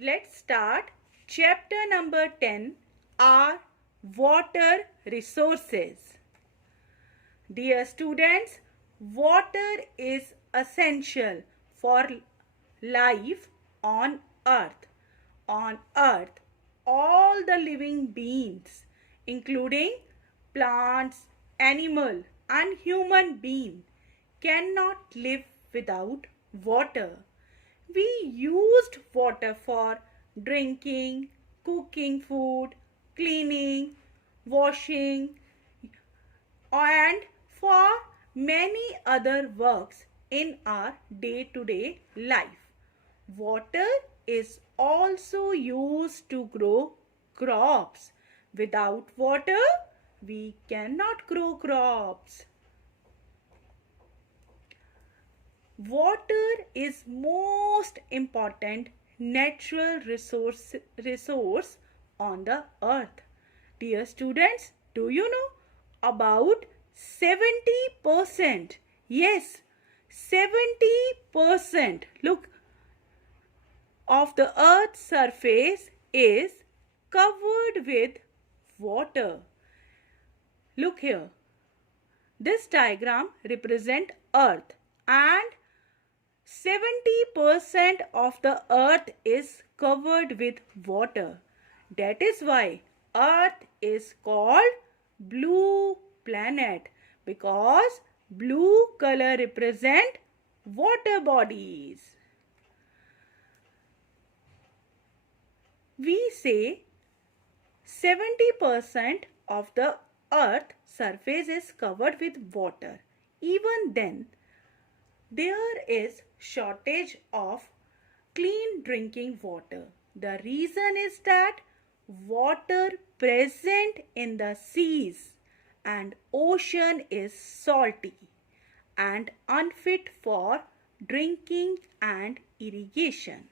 Let's start chapter number 10, our water resources. Dear students, water is essential for life on earth. On earth, all the living beings, including plants, animal and human being, cannot live without water. We used water for drinking, cooking food, cleaning, washing, and for many other works in our day-to-day life. Water is also used to grow crops. Without water, we cannot grow crops. Water is most important natural resource on the earth. Dear students, do you know about 70%? Yes, 70%. Look, of the earth's surface is covered with water. Look here. This diagram represents earth and 70% of the earth is covered with water. That is why earth is called blue planet, because blue color represent water bodies. We say 70% of the earth surface is covered with water. Even then, there is shortage of clean drinking water. The reason is that water present in the seas and ocean is salty and unfit for drinking and irrigation.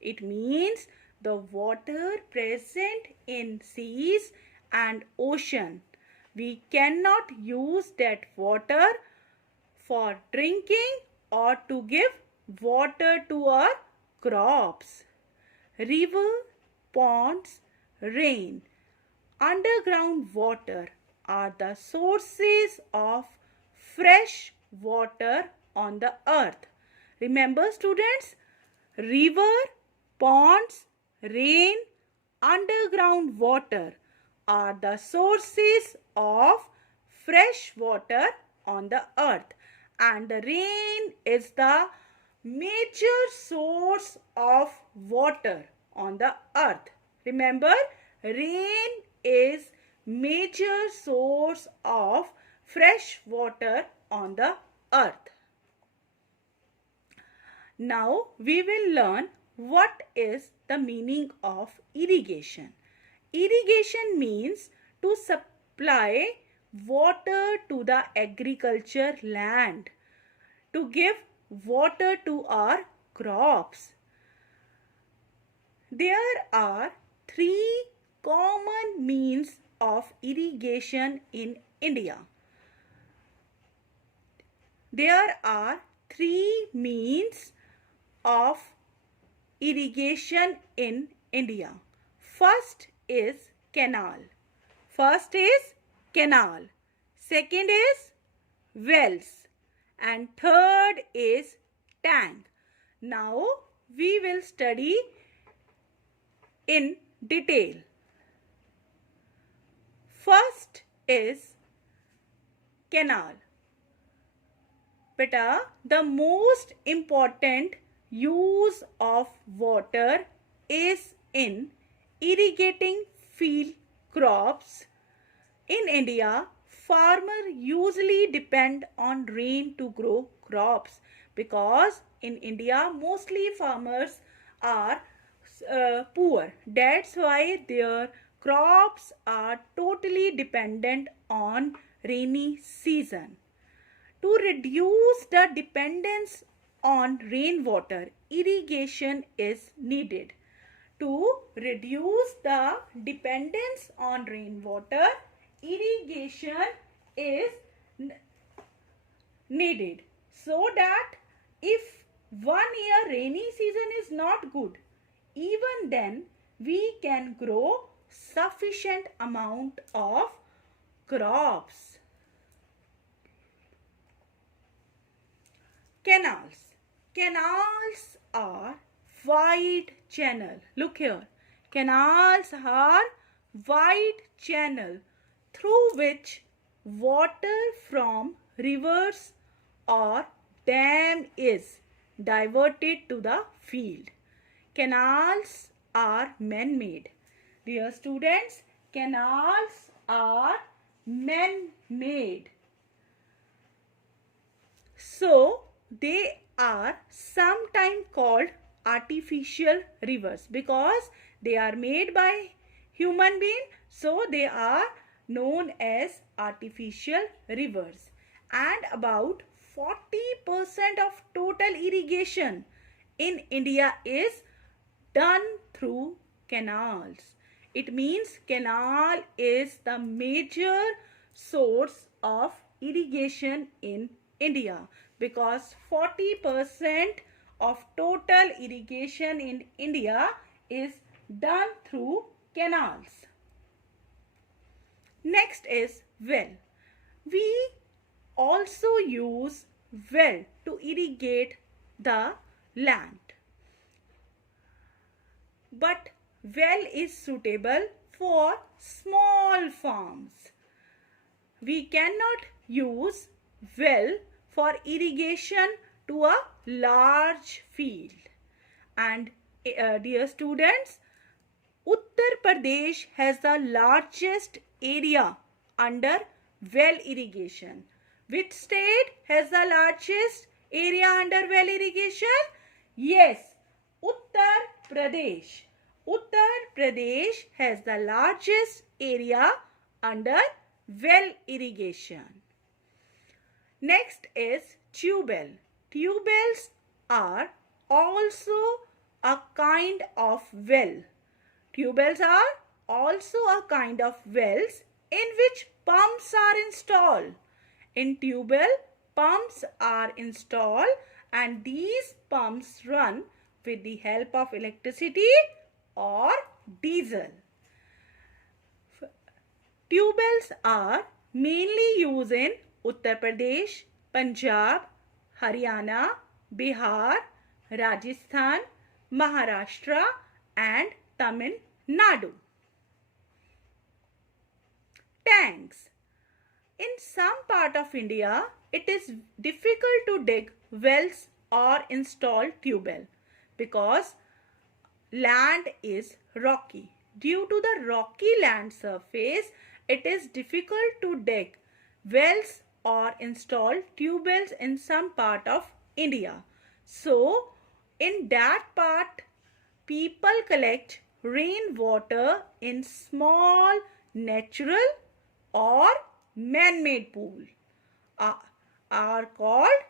It means the water present in seas and ocean, we cannot use that water for drinking or to give water to our crops. River, ponds, rain, underground water are the sources of fresh water on the earth. Remember students, river, ponds, rain, underground water are the sources of fresh water on the earth, and the rain is the major source of water on the earth. Remember, rain is major source of fresh water on the earth. Now we will learn what is the meaning of irrigation. Irrigation means to supply water to the agriculture land, to give water to our crops. There are three common means of irrigation in India. There are three means of irrigation in India. First is canal. Second is wells. And third is tank. Now we will study in detail. First is canal. Beta, the most important use of water is in irrigating field crops. In India, farmers usually depend on rain to grow crops, because in India mostly farmers are poor. That's why their crops are totally dependent on rainy season. To reduce the dependence on rainwater, irrigation is needed. To reduce the dependence on rainwater, irrigation is needed, so that if 1 year rainy season is not good, even then we can grow sufficient amount of crops. Canals. Canals are wide channel. Look here. Canals are wide channel through which water from rivers or dam is diverted to the field. Canals are man-made. Dear students, canals are man-made. So, they are sometimes called artificial rivers because they are made by human being. So, they are known as artificial rivers. And about 40% of total irrigation in India is done through canals. It means canal is the major source of irrigation in India because 40% of total irrigation in India is done through canals. Next is well. We also use well to irrigate the land. But well is suitable for small farms. We cannot use well for irrigation to a large field. And dear students, Uttar Pradesh has the largest area under well irrigation. Which state has the largest area under well irrigation? Yes, Uttar Pradesh. Uttar Pradesh has the largest area under well irrigation. Next is tube well. Tube wells are also a kind of well. Tube wells are also a kind of wells in which pumps are installed. In tube well, pumps are installed and these pumps run with the help of electricity or diesel. Tube wells are mainly used in Uttar Pradesh, Punjab, Haryana, Bihar, Rajasthan, Maharashtra and Tamil Nadu. Tanks. In some part of India, it is difficult to dig wells or install tube well because land is rocky. Due to the rocky land surface, it is difficult to dig wells or install tube wells in some part of India. So, in that part, people collect rainwater in small natural or man-made pool are called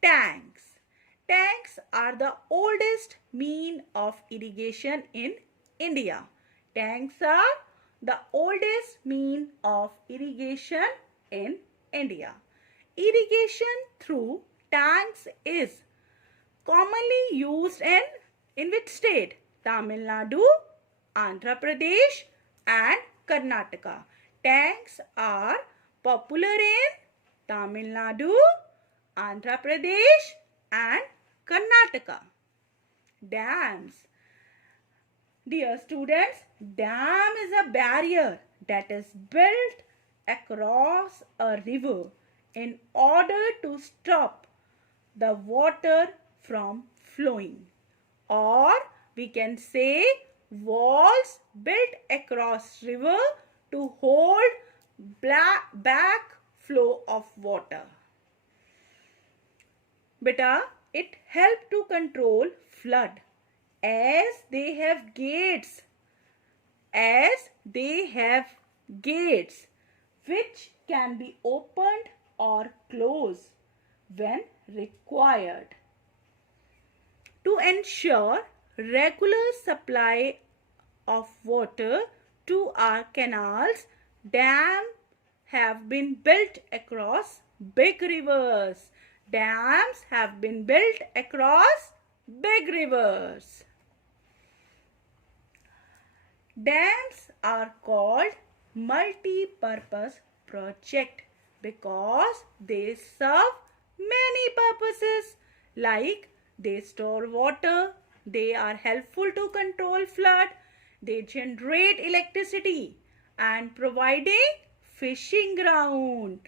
tanks. Tanks are the oldest mean of irrigation in India. Tanks are the oldest mean of irrigation in India. Irrigation through tanks is commonly used in which state? Tamil Nadu, Andhra Pradesh and Karnataka. Tanks are popular in Tamil Nadu, Andhra Pradesh and Karnataka. Dams. Dear students, dam is a barrier that is built across a river in order to stop the water from flowing. Or we can say walls built across river to hold back flow of water. Beta, it helps to control flood as they have gates. Which can be opened or closed when required. To ensure regular supply of water to our canals, dams have been built across big rivers. Dams have been built across big rivers. Dams are called multi-purpose project because they serve many purposes, like they store water, they are helpful to control flood, they generate electricity and providing fishing ground.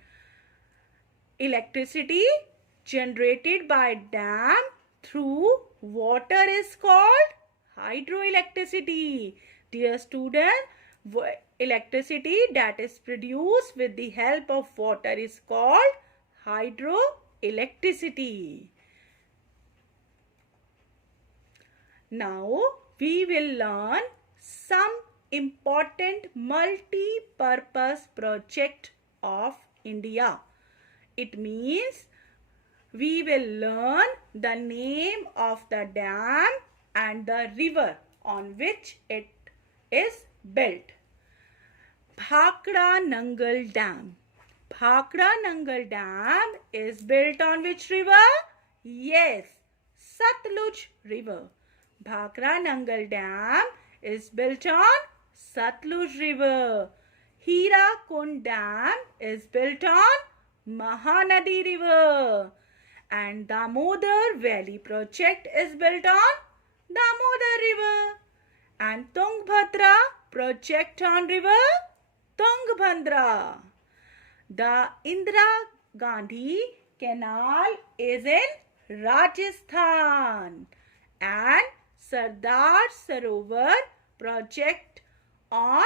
Electricity generated by dam through water is called hydroelectricity. Dear student, electricity that is produced with the help of water is called hydroelectricity. Now we will learn some important multi-purpose project of India. It means we will learn the name of the dam and the river on which it is built. Bhakra Nangal Dam. Bhakra Nangal Dam is built on which river? Yes, Satluj River. Bhakra Nangal Dam is built on Satluj River. Hirakund Dam is built on Mahanadi River. And Damodar Valley project is built on Damodar River. And Tungabhadra project on river Tungabhadra. The Indira Gandhi Canal is in Rajasthan. And Sardar Sarovar project on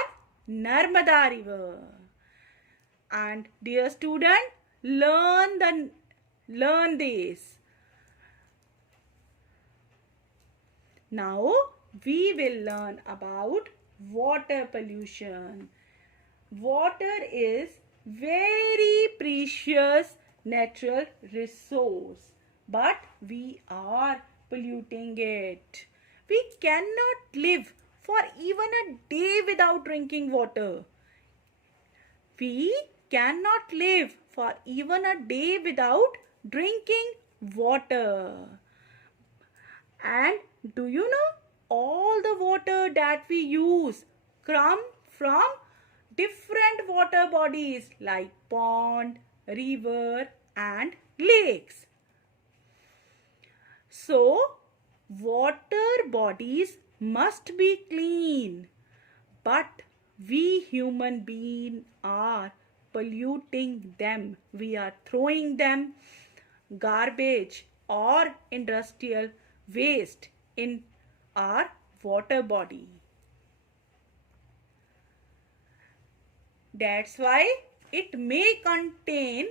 Narmada River. And dear student, learn this. Now we will learn about water pollution. Water is very precious natural resource, but we are polluting it. We cannot live for even a day without drinking water. We cannot live for even a day without drinking water. And do you know, all the water that we use come from different water bodies like pond, river and lakes. So, water bodies must be clean, but we human beings are polluting them. We are throwing them garbage or industrial waste in our water body. That's why it may contain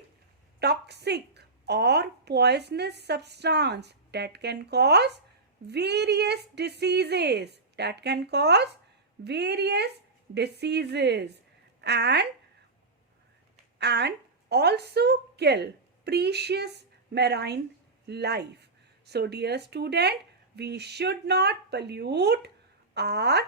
toxic or poisonous substance that can cause various diseases. And also kill precious marine life. So dear student, we should not pollute our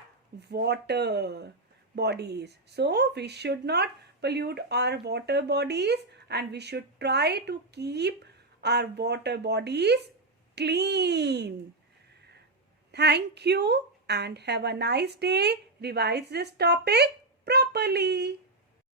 water bodies. So we should not pollute our water bodies and we should try to keep our water bodies clean. Thank you and have a nice day. Revise this topic properly.